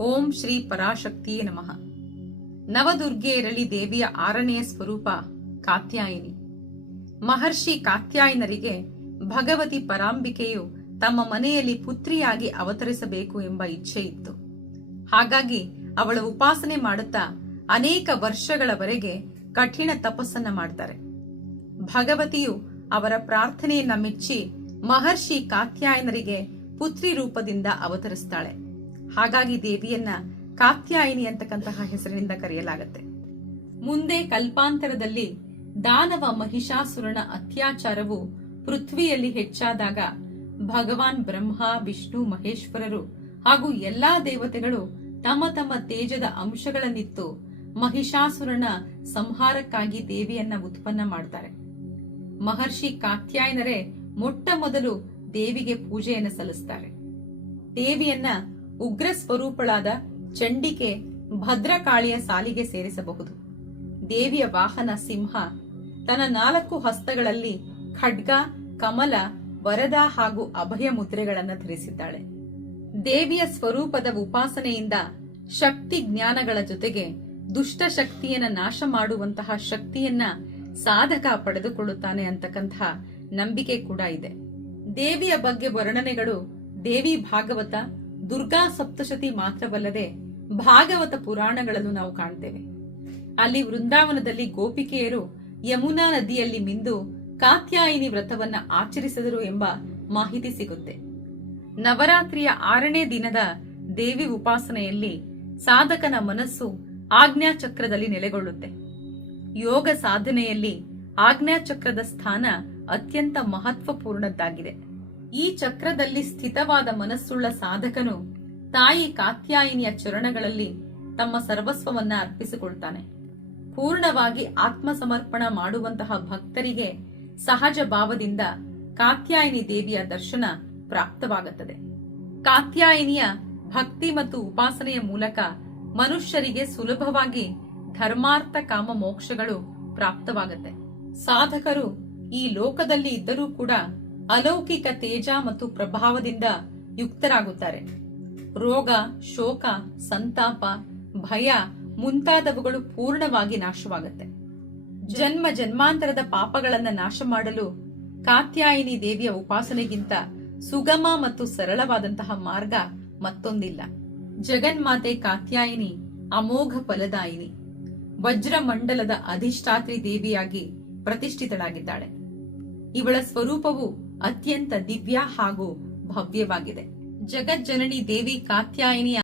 ಓಂ ಶ್ರೀ ಪರಾಶಕ್ತಿಯೇ ನಮಃ. ನವದುರ್ಗೆಯರಲ್ಲಿ ದೇವಿಯ ಆರನೆಯ ಸ್ವರೂಪ ಕಾತ್ಯಾಯಿನಿ. ಮಹರ್ಷಿ ಕಾತ್ಯಾಯನರಿಗೆ ಭಗವತಿ ಪರಾಂಬಿಕೆಯು ತಮ್ಮ ಮನೆಯಲ್ಲಿ ಪುತ್ರಿಯಾಗಿ ಅವತರಿಸಬೇಕು ಎಂಬ ಇಚ್ಛೆ ಇತ್ತು. ಹಾಗಾಗಿ ಅವಳು ಉಪಾಸನೆ ಮಾಡುತ್ತಾ ಅನೇಕ ವರ್ಷಗಳವರೆಗೆ ಕಠಿಣ ತಪಸ್ಸನ್ನ ಮಾಡ್ತಾರೆ. ಭಗವತಿಯು ಅವರ ಪ್ರಾರ್ಥನೆಯನ್ನ ಮೆಚ್ಚಿ ಮಹರ್ಷಿ ಕಾತ್ಯಾಯನರಿಗೆ ಪುತ್ರಿ ರೂಪದಿಂದ ಅವತರಿಸ್ತಾಳೆ. ಹಾಗಾಗಿ ದೇವಿಯನ್ನ ಕಾತ್ಯಾಯಿನಿ ಅಂತಕ್ಕಂತಹ ಹೆಸರಿನಿಂದ ಕರೆಯಲಾಗುತ್ತೆ. ಮುಂದೆ ಕಲ್ಪಾಂತರದಲ್ಲಿ ದಾನವ ಮಹಿಷಾಸುರನ ಅತ್ಯಾಚಾರವು ಪೃಥ್ವಿಯಲ್ಲಿ ಹೆಚ್ಚಾದಾಗ ಭಗವಾನ್ ಬ್ರಹ್ಮ, ವಿಷ್ಣು, ಮಹೇಶ್ವರರು ಹಾಗೂ ಎಲ್ಲಾ ದೇವತೆಗಳು ತಮ್ಮ ತಮ್ಮ ತೇಜದ ಅಂಶಗಳನ್ನಿತ್ತು ಮಹಿಷಾಸುರನ ಸಂಹಾರಕ್ಕಾಗಿ ದೇವಿಯನ್ನ ಉತ್ಪನ್ನ ಮಾಡ್ತಾರೆ. ಮಹರ್ಷಿ ಕಾತ್ಯಾಯನರೇ ಮೊಟ್ಟ ಮೊದಲು ದೇವಿಗೆ ಪೂಜೆಯನ್ನು ಸಲ್ಲಿಸ್ತಾರೆ. ದೇವಿಯನ್ನ ಉಗ್ರ ಸ್ವರೂಪಳಾದ ಚಂಡಿಕೆ ಭದ್ರಕಾಳಿಯ ಸಾಲಿಗೆ ಸೇರಿಸಬಹುದು. ದೇವಿಯ ವಾಹನ ಸಿಂಹ ತನ್ನ ನಾಲ್ಕು ಹಸ್ತಗಳಲ್ಲಿ ಖಡ್ಗ, ಕಮಲ, ವರದ ಹಾಗೂ ಅಭಯ ಮುದ್ರೆಗಳನ್ನು ಧರಿಸಿದ್ದಾಳೆ. ದೇವಿಯ ಸ್ವರೂಪದ ಉಪಾಸನೆಯಿಂದ ಶಕ್ತಿ ಜ್ಞಾನಗಳ ಜೊತೆಗೆ ದುಷ್ಟ ಶಕ್ತಿಯನ್ನ ನಾಶ ಮಾಡುವಂತಹ ಶಕ್ತಿಯನ್ನ ಸಾಧಕ ಪಡೆದುಕೊಳ್ಳುತ್ತಾನೆ ಅಂತಕ್ಕಂತಹ ನಂಬಿಕೆ ಕೂಡ ಇದೆ. ದೇವಿಯ ಬಗ್ಗೆ ವರ್ಣನೆಗಳು ದೇವಿ ಭಾಗವತ ದುರ್ಗಾ ಸಪ್ತಶತಿ ಮಾತ್ರವಲ್ಲದೆ ಭಾಗವತ ಪುರಾಣಗಳನ್ನು ನಾವು ಕಾಣ್ತೇವೆ. ಅಲ್ಲಿ ವೃಂದಾವನದಲ್ಲಿ ಗೋಪಿಕೆಯರು ಯಮುನಾ ನದಿಯಲ್ಲಿ ಮಿಂದು ಕಾತ್ಯಾಯಿನಿ ವ್ರತವನ್ನ ಆಚರಿಸಿದರು ಎಂಬ ಮಾಹಿತಿ ಸಿಗುತ್ತೆ. ನವರಾತ್ರಿಯ ಆರನೇ ದಿನದ ದೇವಿ ಉಪಾಸನೆಯಲ್ಲಿ ಸಾಧಕನ ಮನಸ್ಸು ಆಜ್ಞಾ ಚಕ್ರದಲ್ಲಿ ನೆಲೆಗೊಳ್ಳುತ್ತೆ. ಯೋಗ ಸಾಧನೆಯಲ್ಲಿ ಚಕ್ರದ ಸ್ಥಾನ ಅತ್ಯಂತ ಮಹತ್ವಪೂರ್ಣದ್ದಾಗಿದೆ. ಈ ಚಕ್ರದಲ್ಲಿ ಸ್ಥಿತವಾದ ಮನಸ್ಸುಳ್ಳ ಸಾಧಕನು ತಾಯಿ ಕಾತ್ಯಾಯಿನಿಯ ಚರಣಗಳಲ್ಲಿ ತಮ್ಮ ಸರ್ವಸ್ವವನ್ನ ಅರ್ಪಿಸಿಕೊಳ್ತಾನೆ. ಪೂರ್ಣವಾಗಿ ಆತ್ಮಸಮರ್ಪಣ ಮಾಡುವಂತಹ ಭಕ್ತರಿಗೆ ಸಹಜ ಭಾವದಿಂದ ಕಾತ್ಯಾಯಿನಿ ದೇವಿಯ ದರ್ಶನ ಪ್ರಾಪ್ತವಾಗುತ್ತದೆ. ಕಾತ್ಯಾಯಿನಿಯ ಭಕ್ತಿ ಮತ್ತು ಉಪಾಸನೆಯ ಮೂಲಕ ಮನುಷ್ಯರಿಗೆ ಸುಲಭವಾಗಿ ಧರ್ಮಾರ್ಥ ಕಾಮ ಮೋಕ್ಷಗಳು ಪ್ರಾಪ್ತವಾಗುತ್ತೆ. ಸಾಧಕರು ಈ ಲೋಕದಲ್ಲಿ ಇದ್ದರೂ ಕೂಡ ಅಲೌಕಿಕ ತೇಜ ಮತ್ತು ಪ್ರಭಾವದಿಂದ ಯುಕ್ತರಾಗುತ್ತಾರೆ. ರೋಗ, ಶೋಕ, ಸಂತಾಪ, ಭಯ ಮುಂತಾದವುಗಳು ಪೂರ್ಣವಾಗಿ ನಾಶವಾಗುತ್ತೆ. ಜನ್ಮ ಜನ್ಮಾಂತರದ ಪಾಪಗಳನ್ನ ನಾಶ ಮಾಡಲು ಕಾತ್ಯಾಯಿನಿ ದೇವಿಯ ಉಪಾಸನೆಗಿಂತ ಸುಗಮ ಮತ್ತು ಸರಳವಾದಂತಹ ಮಾರ್ಗ ಮತ್ತೊಂದಿಲ್ಲ. ಜಗನ್ಮಾತೆ ಕಾತ್ಯಾಯಿನಿ, ಅಮೋಘ ಫಲದಾಯಿನಿ, ವಜ್ರಮಂಡಲದ ಅಧಿಷ್ಠಾತ್ರಿ ದೇವಿಯಾಗಿ ಪ್ರತಿಷ್ಠಿತಳಾಗಿದ್ದಾಳೆ. ಇವಳ ಸ್ವರೂಪವು ಅತ್ಯಂತ ದಿವ್ಯ ಹಾಗೂ ಭವ್ಯವಾಗಿದೆ. ಜಗಜ್ಜನನಿ ದೇವಿ ಕಾತ್ಯಾಯಿನಿಯ